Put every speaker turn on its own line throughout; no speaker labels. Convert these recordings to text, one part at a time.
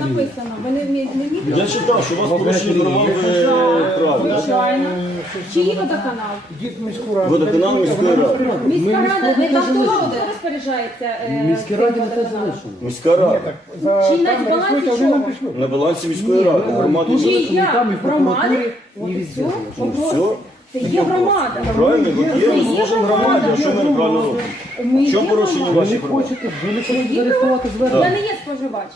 написано. Ви не не вмієте?
Я читав, що у вас порушені права в праві.
Звичайно. Чиї водоканал?
Йдіть міську раду.
Водоканал міської ради.
Міська рада, ви там хто
залишили.
розпоряджається е,
Міській
цим
раді не те
водоканалом?
залишено.
Міська рада.
Чи на балансі чого?
На балансі міської ради. Громади.
Чи
залишено,
я
там і в
громади?
прокуратурі,
От
і
і
везде
все.
залишено.
Вопрос. Це є громада.
Правильно, ви є
є
служимо громаді,
громада.
а що ми неправильно робимо?
Ми
В чому порушення
громада.
Ви
ваші
не
права?
хочете, ви не хочете зареєструвати
Я
звернення.
не є споживач.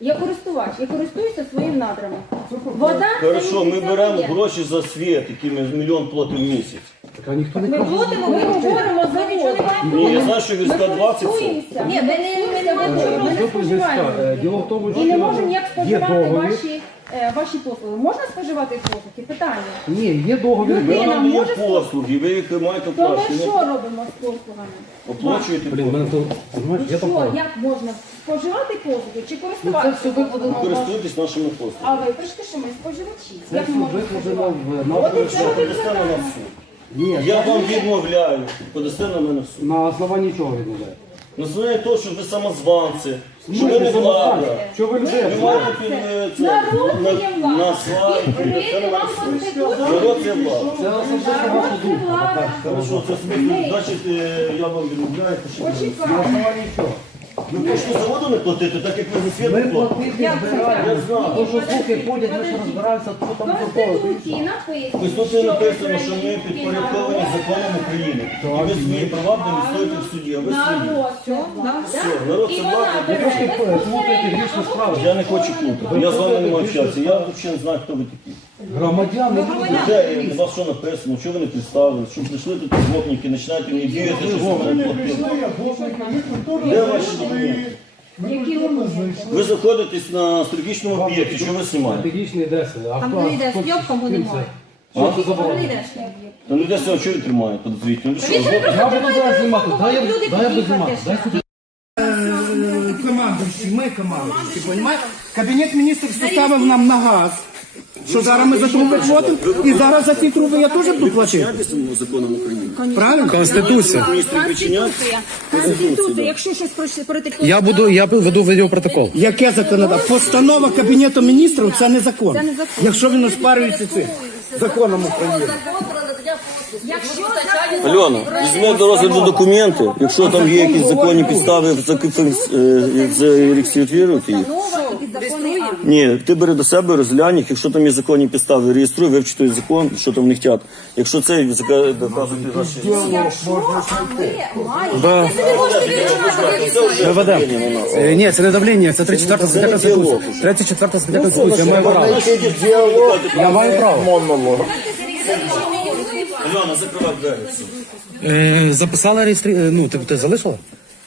Я користувач. Я користуюся своїм надрами. Вода
Хорошо, ми беремо гроші за світ, які ми мільйон платимо в місяць.
Так, а ніхто не
Ми
каже.
платимо, ми говоримо за воду.
Ні, я знаю, що війська 20 це.
користуємося. Ні, ми не, ми не маємо
Е,
ми не споживаємо.
Е, Діло в тому, що
І не можемо ніяк
є
споживати
договір.
ваші, е, ваші послуги. Можна споживати послуги? Питання.
Ні, є договір.
Ми
Людина
вам даємо
може
послуги, ви їх маєте
То ми
оплачувати.
що робимо з послугами?
Оплачуєте
Блін, мене
послуги.
то, знаєш, я там
Що,
прав.
як можна споживати послуги чи
Ну, це
користуватися?
все викладено
Ви користуєтесь нашими послугами.
А ви пишете, що ми споживачі.
Це
Як
все
ми можемо
викладено
споживати?
в
От і це
Що
робить
подасте на нас суд?
Ні,
Я вам відмовляю, подасте на мене в суд.
на основанні чого відмовляє?
На основі того, що ви самозванці, що ви не влада.
Що ви людей?
Ви маєте під е, це,
Народ
на,
це є влада.
на
Відкрити
подасте на
вам.
Народ є влада.
Це особисто
Народ
ваша
це
думка.
влада.
Хорошо, це смисл. Значить, е, я вам відмовляю, що ви
Почекай.
На основанні чого?
Ви хочете за воду не платити, так як ви за світ
Ми
не платите.
платити
Як це
збираємо.
Я
що слухи ходять, ми ж розбираємося, що
В
там такого.
Конституції написано, що
написано, що ми підпорядковані законом України. І ви свої права будемо відстоювати в суді, а ви свої.
Народ.
Все, народ
І
це
вона
влада.
бере безпосередньо
грішну
або
справу.
Я не хочу плутати. Я з вами не маю часу. Я взагалі не знаю, хто ви такі.
Громадяни.
Де у вас що написано, що ви не представили, що прийшли тут злопники, починаєте мені бігати, що ви мене платили. Де ваші документи? Ви знаходитесь на стратегічному об'єкті, що ви знімаєте?
Стратегічний Одеси. А
Там
хто?
не йде,
хто-
з Йобком немає.
це? Що це за?
Ну цього чого тримає подозрітно? Ну що,
Я буду зараз знімати. Дай я
Люди
дай я буду
під'їхати
знімати. Дай сюди.
командуючі, понімаєте? Кабінет міністрів поставив нам на газ, що зараз ми за труби платимо, і зараз за ці труби я теж буду платити.
законом України?
Правильно?
Конституція.
Конституція, якщо щось проти- проти
Я буду, я веду відеопротокол.
Яке законодавство? Постанова Кабінету міністрів це не закон. Якщо він оспарюється цим законом України.
Альона, візьми до розгляду документи, якщо там є якісь законні підстави, зареєструйте їх. Ні, ти бери до себе, розглянь їх, якщо там є законні підстави, реєструй, вивчи той закон, що там в них. Якщо це доказують наші...
Да. Ми ведемо. Е, Ні, це не давлення, це 34 стаття Конституції. 34 стаття Конституції, я маю право. Я маю право.
Альона, закривай двері.
Е, Записала реєстрі... е, Ну, ти, ти залишила?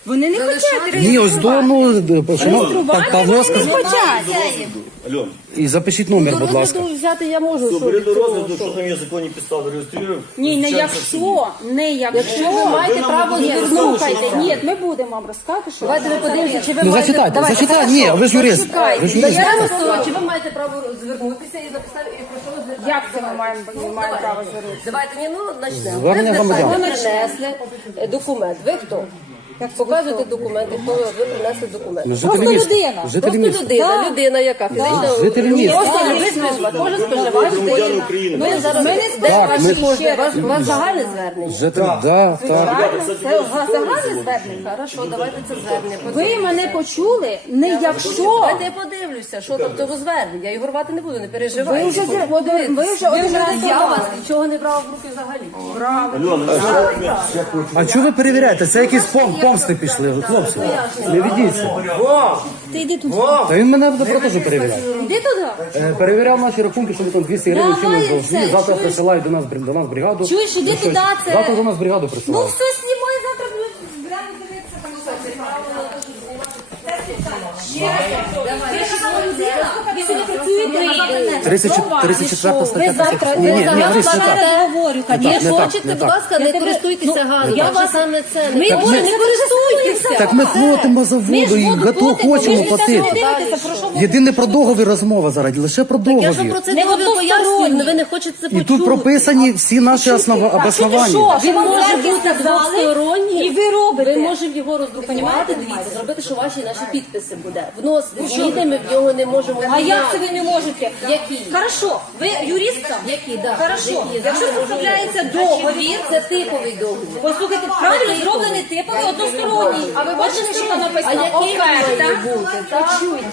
Вони не хочуть
Ні, ось до, ну,
реєструвати,
Павло
вони не хочуть.
Альона,
І запишіть номер, будь ласка.
взяти я можу.
бери до розгляду, якщо там є законні підстави, реєструй.
Ні, не якщо, не якщо.
ви маєте право звернутися.
Слухайте, ні, ми будемо вам розказати, що
Давайте ми подивимося, чи ви
Ну,
маєте...
зачитайте,
Давайте,
зачитайте. Ні, ви ж юрист. Ви ж юрист.
Я розповідаю, чи ви маєте право звернутися і написати, і про що ви звертаєтеся?
як це ми маємо, ми маємо право звернутися?
Давайте, ні, ну, почнемо.
Звернення
Ви
громадян.
принесли е, документ. Ви хто? Показуйте документи, хто ви, принесли документ.
Ну, жителі
Просто
міста.
людина.
Жителі
Просто
міста.
людина. Людина яка? Фізична.
Жителі міста.
Просто людина. Кожен споживач.
Громадяни України.
Ми зараз
Ми не
де
Так,
ваші
ми-
кошти? Вас- вас загальне звернення?
Жителі, да, так.
Це у вас загальне звернення? Хорошо, давайте це звернення.
Ви мене почули, не якщо.
Давайте я подивлюся, що там в цього звернення. Я його рвати не буду, не переживайте.
Ви вже зі- один- ви вже один раз
Я вас нічого не брала в руки взагалі.
Альона,
А чого ви перевіряєте? Це якісь пом помсти пішли, хлопці. Не ведіться.
Ти йди тут.
Та він мене буде теж перевіряти.
Іди туди.
Е, Перевіряв наші рахунки, що ми там 200 гривень
Давай
чимось Завтра
чуєш?
присилають до нас бри- до нас бригаду.
Чуєш, іди туди, це-
Завтра до нас бригаду
Ну
присилають.
все, знімай завтра. будемо збирати, дивитися, там все, це правильно. Ви працюєте, а завтра не.
34 34 стаття.
Ви завтра,
Ні,
ви
ні, ні,
зараз
не так.
я говорю,
Не так,
не
так,
хочете, будь ласка, не користуйтеся газом.
я вас-
саме це не
Ми не користуємося.
Так ми платимо за воду і
воду
хочемо
ви
платити.
ви
Єдине про договір розмова зараз, лише про
Я ж вам про
договір.
це
Не
договір
односторонні.
пояснюю, але ви не хочете це
І
почути.
тут прописані всі наші основа обоснування.
що?
Він може бути двосторонній.
і ви робите.
Ви можемо його роздрукувати, дивіться, зробити, що ваші наші підписи буде. Вносити, їдемо в нього не можемо
А як це ви не можете?
Які?
Хорошо, ви юристка?
Які, да.
Хорошо.
Які?
Якщо составляється договір,
Це типовий договір.
Послухайте, правильно зроблений типовий односторонній. А ви бачите, що там написано? Оферта.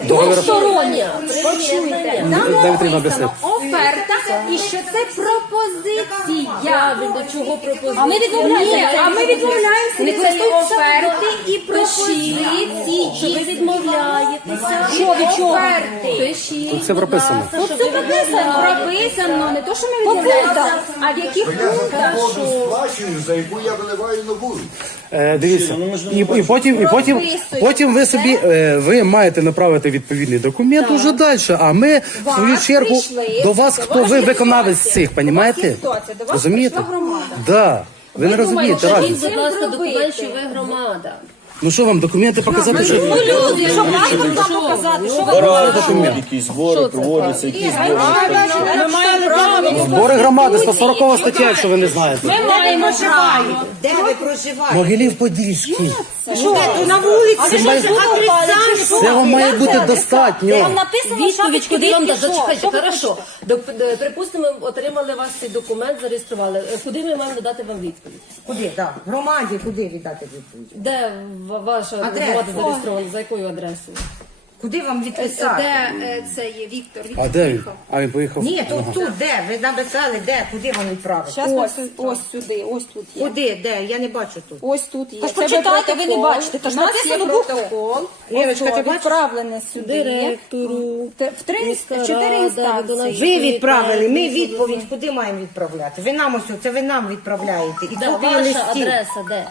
Двостороння.
Почуйте.
Там написано оферта і що це пропозиція.
Правильно, чого пропозиція?
А ми відмовляємося. А ми відмовляємося від цієї оферти і
Що
пропозиції.
ви відмовляєтеся?
Що від чого?
Оферти. Пишіть,
Тут це прописано.
Тут це прописано, прописано, не то, що ми відмовляємося, а в яких пунктах.
сплачую, за яку я виливаю на вулицю.
Е, дивіться,
Ну,
і, і потім, і потім,
Прописуйте.
потім ви собі е, ви маєте направити відповідний документ уже далі. А ми в свою
Вас
чергу
прийшли,
до вас, хто
вас
ви
є
виконавець
ситуація.
цих,
У
понімаєте?
вас є ситуація, до вас
Розумієте?
прийшла громада.
Да. Ви не розумієте
думаєте,
разницю.
Будь ласка, документ, що ви громада.
Ну що вам документи показати? Що
Ну, люди, якщо паспорт вам показати, що ви
Збори, якісь збори проводяться, якісь збори.
Ми маємо право.
збори громади 140 стаття, якщо ви не знаєте.
Ми маємо право.
Де ви проживаєте?
Могилів Подільський.
Що, на вулиці?
Це має- Це вам має бути
Там
достатньо.
написано, що
Відповідь, куди вам дати? Зачекайте, хорошо. Доп- д- Припустимо, отримали вас цей документ, зареєстрували. Е, Куди ми маємо дати вам відповідь?
Куди? Да. Громаді куди віддати відповідь?
Де в- ваша
Адреса.
громада зареєстрована? За якою адресою?
Куди вам відписати?
Де е, це є Віктор? Віктор
А де він?
приїхав.
А він поїхав.
Ні, тут, тут, де? Ви написали, де? Куди вам відправити?
Щас ось, ось сюди, ось тут є.
Куди, де? Я не бачу тут.
Ось тут є.
Тож
Це
почитайте, ви не
протокол.
бачите, тож
У нас
написано
є протокол.
Ліночка,
Ось
ти бачиш?
відправлене сюди.
Директору.
Те- В три чотири інстанції.
Ви відправили, ми
Відповідь.
куди маємо відправляти? Ви нам ось, це ви нам відправляєте. І
Де
копії
ваша
листів.
адреса? Де?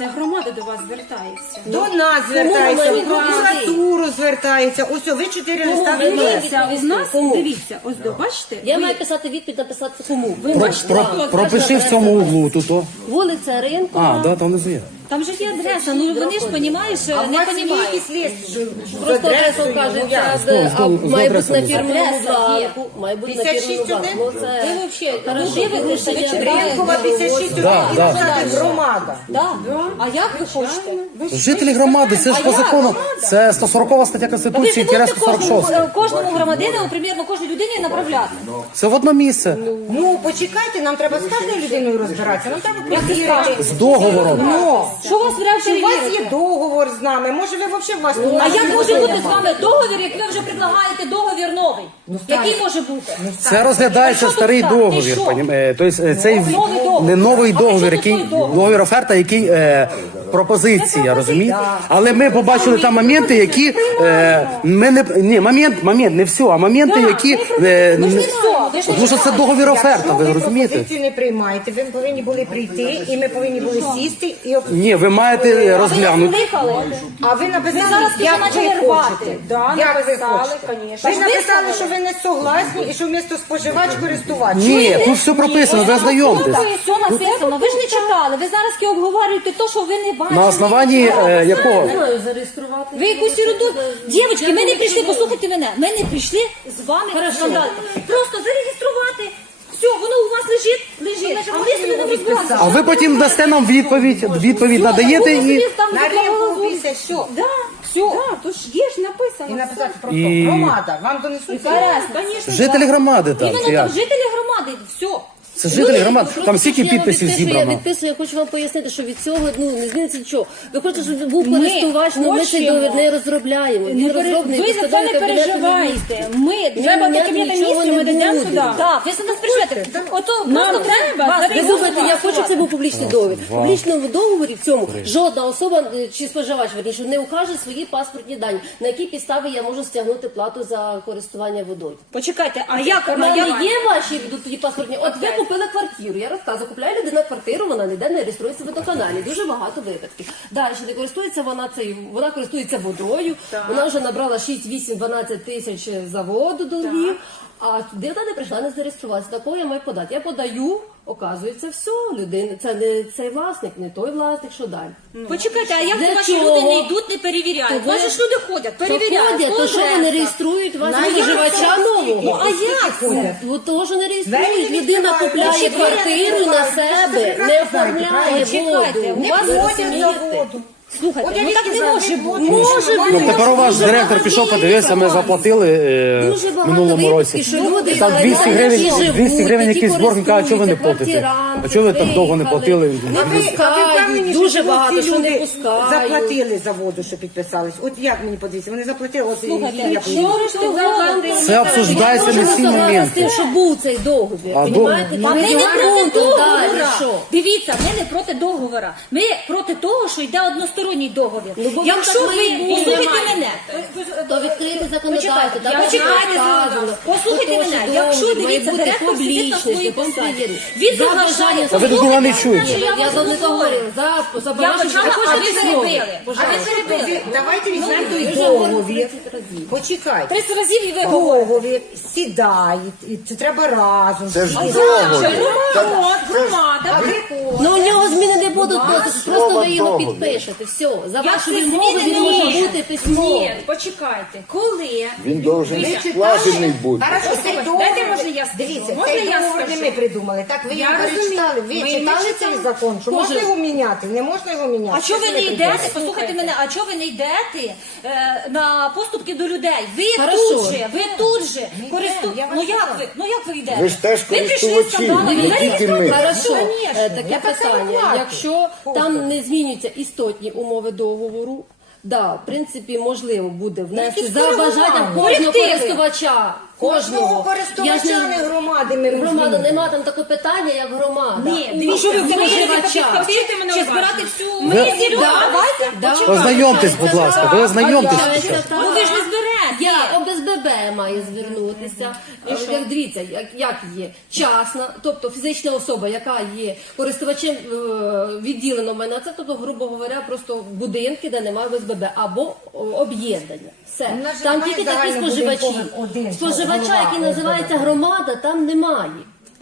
Це громада до вас звертається.
До нас звертається, в прокуратуру звертається. Ось ви чотири листа
ви
з
Дивіться, у нас, дивіться, ось до, бачите?
Я маю писати відповідь, написати кому? Ви
Про,
бачите?
про, пропиши в цьому углу тут. о.
Вулиця Ринку.
А, да, там внизу є.
Там же є адреса, ну вони ж, понімаєш,
А у
не
є якийсь лист з
Просто
адресою?
вказується,
Ну, як?
де, а має бути на фірмовому
Адреса
Має бути на
56
фірмовому бланку. Ну, це...
Ви взагалі,
Хорошо,
куди ви?
Чекаєва,
Ринкова 56 і
Да, да.
громада.
Да. А як ви хочете?
Жителі громади, це ж по закону. Це 140 стаття
Ви
Конституції,
не будете кожному,
146.
кожному громадянину, примірно кожній людині направляти.
Це в одно місце.
Ну, почекайте, нам треба з кожною людиною розбиратися. Нам треба перевірити.
З договором.
Ну,
Що у вас вряд
у вас є договор з нами, може ви взагалі вас
А як може бути з вами договір, як ви вже предлагаєте договір новий? Який може бути?
Це розглядається старий договір. Тобто цей
Новий договір.
не новий договір, який
договір?
договір оферта, який е, пропозиція, розумієте? Але ми побачили там моменти, які е, ми не ні, момент, момент, не все, а моменти, які е,
не ви не
тому що це договір оферта, ви
ви
розумієте?
пропозицію не приймаєте, ви повинні були прийти, і ми повинні були сісти, і об-
Ні, ви маєте розглянути.
А ви написали,
Ви зараз
як
почали
ви
рвати.
хочете.
Да,
як ви
написали,
хочете.
конечно.
Ви
Ж
написали, що ви не согласні, і що вмісто споживач користувач.
Ні, тут все прописано, ви ознайомтесь.
Тут все написано. Ви ж не читали. Ви зараз обговорюєте те, що ви не бачили.
На основанні е, якого?
Зареєструвати.
Ви якусь ерунду. Дівчатки, ми не прийшли, послухайте мене. Ми не прийшли з вами скандалити. Просто зареєструвати. Все, воно у вас лежить, лежить. А ви собі не розбираєтеся.
А ви потім дасте нам відповідь, відповідь надаєте і.
На ринку 56.
Да, все. Да, то ж є ж написано.
І написати просто
І-
громада. Вам донесуть.
Конечно,
Жителі громади там.
Іменно
чи як?
там жителі громади, все.
Це жителі громади.
Просто
Там стільки
я вам
підписів
відпишу, Я
зібрано.
відписую, я хочу вам пояснити, що від цього ну не зміниться нічого. Ви хочете, щоб був користувач, але ми цей
хочемо.
договір не розробляємо. Він
Не пере-
розроблений
Ви за це
постановою
не
Кабінету
переживайте.
Міністрів.
Ми треба до
міняти
кабінету
нічого
міністрів, ми
не
дійдемо
буде.
сюди. Так, ви себе сприйшете. Ото
Нам
просто
треба
вас
Ви думаєте, я хочу, щоб це був публічний договір. В публічному договорі в цьому жодна особа е, чи споживач верніше не укаже свої паспортні дані, на якій підставі я можу стягнути плату за користування водою.
Почекайте, а як?
У
а
мене
як-
є ваші тоді паспортні. От ви купили квартиру. Я розказую, купляє людина квартиру, вона ніде не реєструється в водоканалі. Дуже багато випадків. Далі не користується вона цей, вона користується водою. Вона вже набрала 6, 8, 12 тисяч за воду долгів. А туди вона не прийшла не зареєструватися. Такого я маю подати. Я подаю, оказується, все, людина. Це не цей власник, не той власник, що далі.
Почекайте, а як
Для
це ваші
чого?
люди не йдуть, не перевіряють?
То ви-
Ваші ж люди ходять, перевіряють.
Ходять, то що вони реєструють вас споживача нового?
А як це?
Ну, то ж не реєструють. Людина
відкривають.
купляє квартиру на себе, не
знаєте,
оформляє
Почекайте,
воду.
у
Не
вас
ходять за
розумієте?
воду.
Слухайте,
я
ну так не може бути. Може
Ну,
бути.
Ну, тепер у вас директор пішов, подивився, ми заплатили е,
Дуже
в
багато
минулому році.
що люди
Там
зараз
200 гривень,
живуть,
200 гривень
які
якийсь борг, він каже, що ви не платите? А чого ви так довго не платили?
А ви
дуже багато, що не
люди
пускають.
Заплатили за воду, що підписались. От як мені подивіться, вони заплатили, от
Слухайте,
і я поїду.
ж того,
Це обсуждається на всі
з
моменти.
тим, що був цей договір.
А
Понімаєте?
Ми не проти договора. Дивіться, ми не проти договора. Ми проти того, що йде односторонній договір.
Ну, бо
Якщо ви послухайте мене,
То відкрите законодавство.
Почекайте, послухайте мене. Якщо дивіться, директор сидить на
публічний,
своїй
щоб
посаді. Він
За бажання
ви до не чуєте.
Я за не говорю. За, за бажання,
а ви перебили. А ви перебили.
Давайте візьмемо той договір. Почекайте.
30 разів і ви.
Договір, сідають, це треба разом.
Це ж договір.
Громада,
Ну у нього зміни не будуть, просто, ви його підпишете. Все, за вашу вимогу він
не
може бути письмово.
Ні, почекайте. Коли
Він должен скважений бути.
Хорошо, цей
Дайте, може, я скажу?
дивіться,
Можна
цей
я
договір не
скажу?
ми придумали. Так, ви
Я
його
розумію.
перечитали. Ви
Ми не
читали цей закон, що можна
Кожен-
його міняти, не можна його міняти.
А чого ви не йдете? Послухайте мене, а чого ви не йдете е, на поступки до людей? Ви
Хорошо.
тут же, ви тут же користу...
я вас
Ну як ви? Ну як ви йдете?
Ви ж теж
прийшли з
користувачі,
скандалом,
не
ви
тільки ми.
зареєстровані.
Хорошо, Е, таке питання. Якщо там не змінюються істотні умови договору, да, в принципі, можливо буде внести
Які
за бажанням кожного користувача.
Кожного
Кожного
користувача,
Я
громади ми
Громада, нема там такого питання, як громада.
Ні, дивіться, ви
споживача.
чи збирати всю Ми давайте.
да.
почекайте.
Ознайомтесь, будь ласка, ви.
Ну ви ж не зберете.
Я ОБСББ має звернутися. Як дивіться, як, як є частна, тобто фізична особа, яка є користувачем е, відділеного майна, це тобто, грубо говоря, просто будинки, де немає ОБСББ, або об'єднання. Все. Там тільки такі споживачі. Споживача, який називається громада, там немає.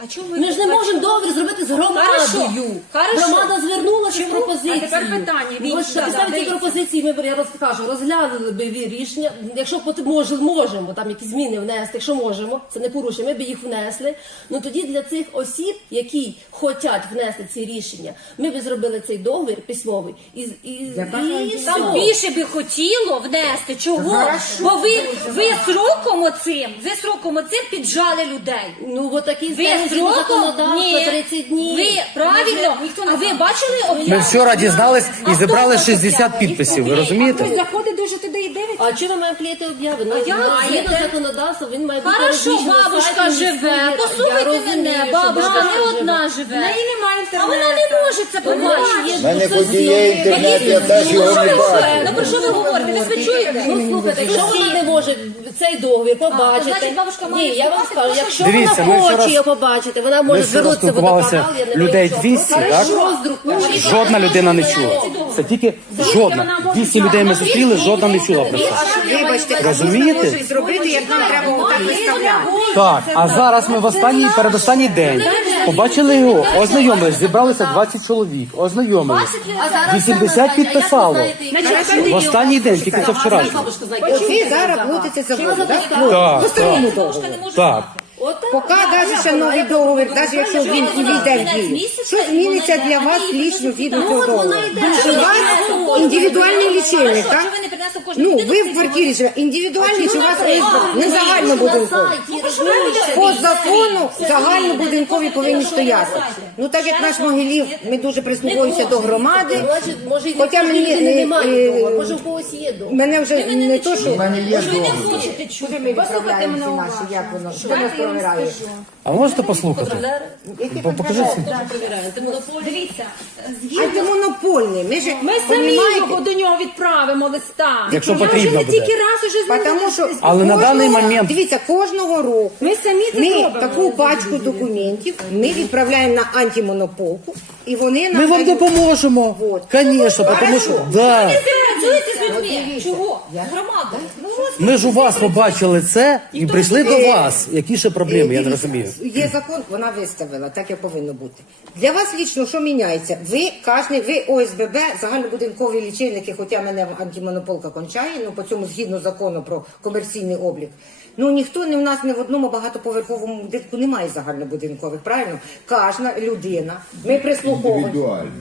А чому
Ми ж не можемо договір зробити з громадою.
Хорошо.
Громада звернулася з пропозицією.
А тепер питання.
Ось
Інше,
на
да,
підставі цієї пропозиції ми я розкажу, розглянули ви рішення. Якщо пот- мож, можемо там якісь зміни внести, якщо можемо, це не порушення, ми б їх внесли. Ну тоді для цих осіб, які хочуть внести ці рішення, ми б зробили цей договір письмовий і, і, і, і
Там більше би хотіло внести. Чого?
Хорошо.
Бо ви, ви сроком оцим, ви сроком оцим піджали людей.
Ну, бо такий
Ви сроком?
законодавства
Ні.
30 днів.
Ви, правильно? А ви бачили об'яву?
Ми вчора дізнались і зібрали
хто
60 підписів, ви розумієте?
Ви хтось дуже дивиться.
А чого ми маємо клеїти об'яви? Ну,
А я
ну, згідно
знаєте.
законодавства він має бути
Хорошо,
розміщений на
бабушка
сайті
живе.
Я
Послухайте
розумію,
мене,
що
бабушка не
живе.
одна живе.
В неї немає
А
інтернету.
вона не може це побачити.
У мене хоч і є інтернет, я теж його не бачу.
Ну про що ви говорите? Ви себе чуєте?
Ну слухайте, якщо вона не може цей договір побачити,
значить, бабушка має
ні, я вам скажу, якщо
Дивіться,
вона хоче
вчора-
його побачити, вона може
вчора
звернутися в
спілкувалися
водоканал, я не маю
людей
нічого.
200, так?
Хорошо.
Жодна людина не чула. Це тільки жодна. 200 людей ми зустріли, жодна не чула це.
Вибачте,
Розумієте?
можуть зробити, як нам треба отак виставляти.
Так, а зараз ми в останній передостанній день побачили його, ознайомились, зібралися 20 чоловік, ознайомились. 80
саме, а як ви
підписало. В останній день, тільки це вчорашній.
Бабушка
ви зараз платите за воду, так?
Так, так,
договору.
так.
Поки навіть ще новий договір, навіть якщо він і війде в дію, що зміниться для вас лічно згідно цього договору? Що у вас індивідуальний лічильник, так?
Принесли в кожну
Ну, ви в квартирі живете, індивідуальний чи у вас ОСБ, не загальнобудинковий. По закону загальнобудинкові повинні стояти. Ну так як наш Могилів, ми дуже прислуховуємося до громади.
Може,
Хоча мені, е,
немає
е,
може у когось є договор.
Мене вже не то, що
У мене є
Ви не
договір.
хочете чути.
куди ми відправляємо наші, як воно, що нас провіряє.
А можете послухати? По- Покажіть.
Дивіться,
Антимонопольний, ми ж
Ми самі
понімаєте?
його до нього відправимо листа.
Якщо
Я вже
потрібно
не
буде.
тільки раз уже з ним
Потому що
Але на
кожного-
даний момент-
дивіться, кожного року
Ми самі це
ми таку пачку документів ми відправляємо на антимонополку, і вони
Ми
нам
вам
дають-
допоможемо.
Вот.
Звісно, тому що да.
ви працюєте з людьми. Чого? З громадою. Ну,
Ми ж у вас побачили це і прийшли до вас. Які ще проблеми, я не розумію.
Є закон, вона виставила, так як повинно бути. Для вас лічно що міняється? Ви кожен, ви ОСББ, загальнобудинкові лічильники, хоча мене антимонополка кончає, ну по цьому згідно закону про комерційний облік. Ну ніхто не в нас не в одному багатоповерховому будинку немає загальнобудинкових, правильно? Кожна людина, ми прислуховуємо.
Індивідуально.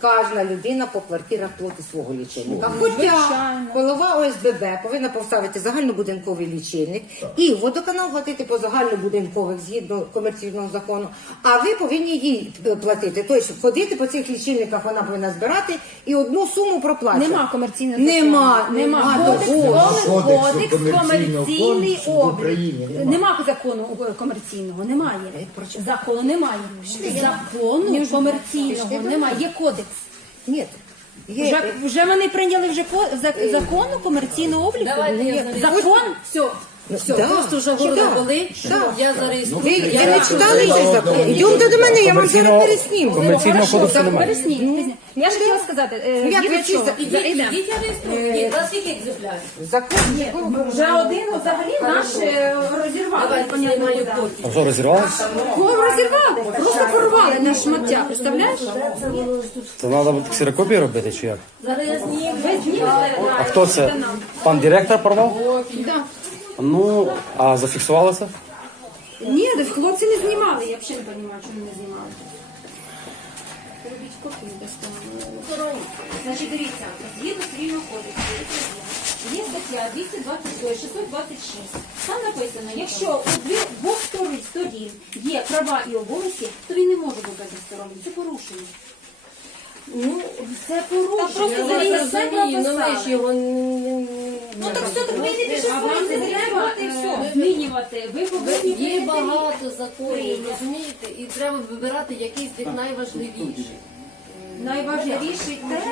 Кожна людина по квартирах платить свого лічильника. Хоча голова ОСББ повинна поставити загальнобудинковий лічильник і водоканал платити по загальнобудинкових згідно комерційного закону. А ви повинні їй е, платити. Тобто ходити по цих лічильниках вона повинна збирати і одну суму проплачувати.
Нема комерційного
Нема,
закону.
нема
Кодекс, кодекс,
Кодексу комерційного
комерційний
кодексу в
облік.
Україні нема.
Нема закону е, комерційного, немає. Закону немає. Закону комерційного немає. Є кодекс.
Ні. Є,
Вже, вже вони прийняли вже ко- зак- закону комерційного обліку.
Давайте я знаю.
Закон.
Все, все,
Да.
просто вже
Да.
болить.
Да.
Я зареєструю.
Ви, ви не читали цей закон? Йдемте до мене, я вам зараз пересніму.
Комерційного кодексу немає.
Поясніть, поясніть. Я ж хотіла сказати, е,
Ну, як ви
чого?
Ідіть, ідіть, я реєструю. Ідіть, на скільки екземплярів?
Закон
Вже один взагалі наш е, розірвали.
Давайте копію.
А що?
Кого розірвали? Просто порвали на шмаття, представляєш?
То треба ксерокопії робити чи як?
Зараз я зніму.
А хто це? Пан директор порвав?
Да.
Ну, а зафіксувалося?
Ні, да хлопці не знімали, я взагалі не розумію, чому не знімали. Робіть копію достану. Значить, дивіться, згідно цивільного кодексу, є стаття 222, 626. Там написано, якщо у двох сторін є права і обов'язки, то він не може бути безстороннім. Це порушення. Ну, це порушення.
просто за
все
ну ж його не-
Ну так все, так ви не
не треба,
і
е,
все. Змінювати. Ви повинні
Є багато законів, розумієте, і треба вибирати якийсь з них найважливіший.
Найважливіше те,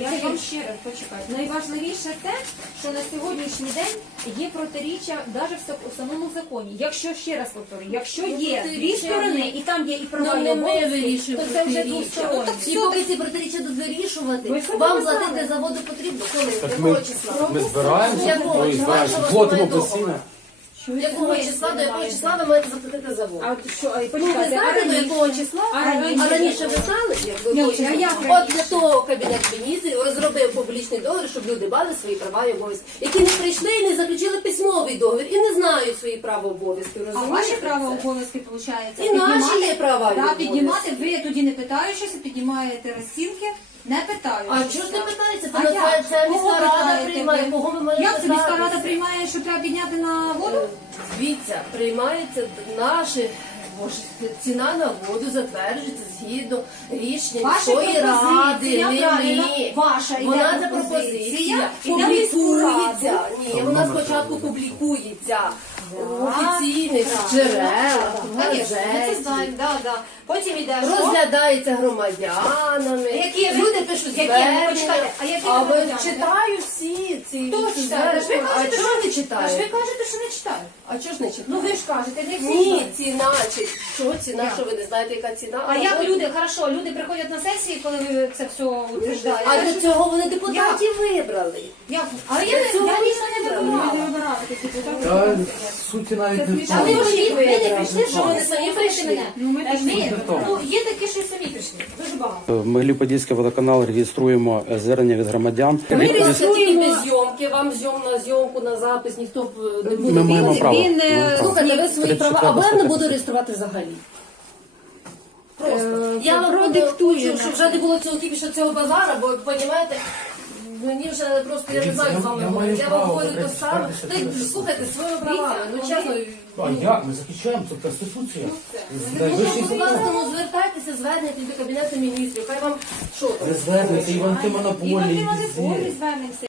я вам ще раз почекаю. Найважливіше те, що на сьогоднішній день є протиріччя навіть в у самому законі. Якщо ще раз повторю, якщо є дві сторони і там є і права
Ну
і обов'язки, то це вже двосторонні.
І поки ці протиріччя тут вирішувати, вам платити за воду потрібно коли?
ми-
Якого числа?
Ми збираємося,
числа?
збираємося,
Що договору? Якого числа, до якого числа ви маєте заплатити за воду?
А от що, а,
Ну, ви
почекайте, а
знаєте, до
раніше?
якого числа?
А раніше?
А раніше ви знали? як
Ні, а як
От
раніше?
для того Кабінет міністрів розробив публічний договір, щоб люди мали свої права і обов'язки, які не прийшли і не заключили письмовий договір і не знають свої права обов'язки.
А ваші права обов'язки, виходить,
І наші є права і
Да,
обов'язки.
піднімати, ви тоді не питаючися, піднімаєте розцінки, не питаючися.
А чого ж не питається?
А
Це,
як?
це міська рада приймає,
ви?
кого ви маєте
Як це міська рада приймає, що треба підняти на воду?
Дивіться, приймається наші боже, ціна на воду затверджується згідно рішення
Ваша
міської ради.
пропозиція,
Не
правильно.
ми.
Ваша йде
вона ця
пропозиція,
пропозиція
йде в міську раду.
публікується. Ні, вона спочатку публікується в офіційних джерелах, в
Конечно, ми це
газеті.
знаємо, да, да. Потім іде що?
Розглядається громадянами.
Які
люди пишуть
які?
звернення.
Почекайте, а які
а ви
громадяни?
читаю всі ці
Хто
ці
читає? Ви
звернення. А
кажете,
чого не
Та ж ви кажете, що не читають.
А чого ж не читають?
Ну ви ж кажете, не всі
Ні,
знають.
ціна чи що ціна, що ви не знаєте, яка ціна?
А як люди, хорошо, люди приходять на сесії, коли ви це все утверждаєте.
А для цього вони депутатів вибрали.
Як? А я, не- я
не
ніхто не вибирала.
Суті навіть не в
А ви ж ви не прийшли, що
Вони самі
самі
прийшли.
прийшли. Ну, ми
не.
Ну, є такі, що й самі прийшли. Дуже багато.
В Могилів-Подільський водоканал реєструємо е, звернення від громадян.
Ми реєструємо без зйомки, вам зйом на зйомку, на запис, ніхто б не буде.
Ми маємо право.
Він,
Ми маємо
е,
право.
Слухайте, ви свої права, або я не
34
буду реєструвати взагалі. Просто. Я вам
продиктую
щоб вже не було цього тільки що цього базара, бо розумієте, мені вже просто я не знаю з вами говорити. Я вам говорю те саме. Та й слухайте своїми правами. Ну чесно,
А як? Ми захищаємо, це Конституція.
Ну, будь ласка, ну звертайтеся, звернення до кабінету міністрів. Хай вам що там?
Звернеться, Іван
І вони
Тимонополій.
вони звернемося.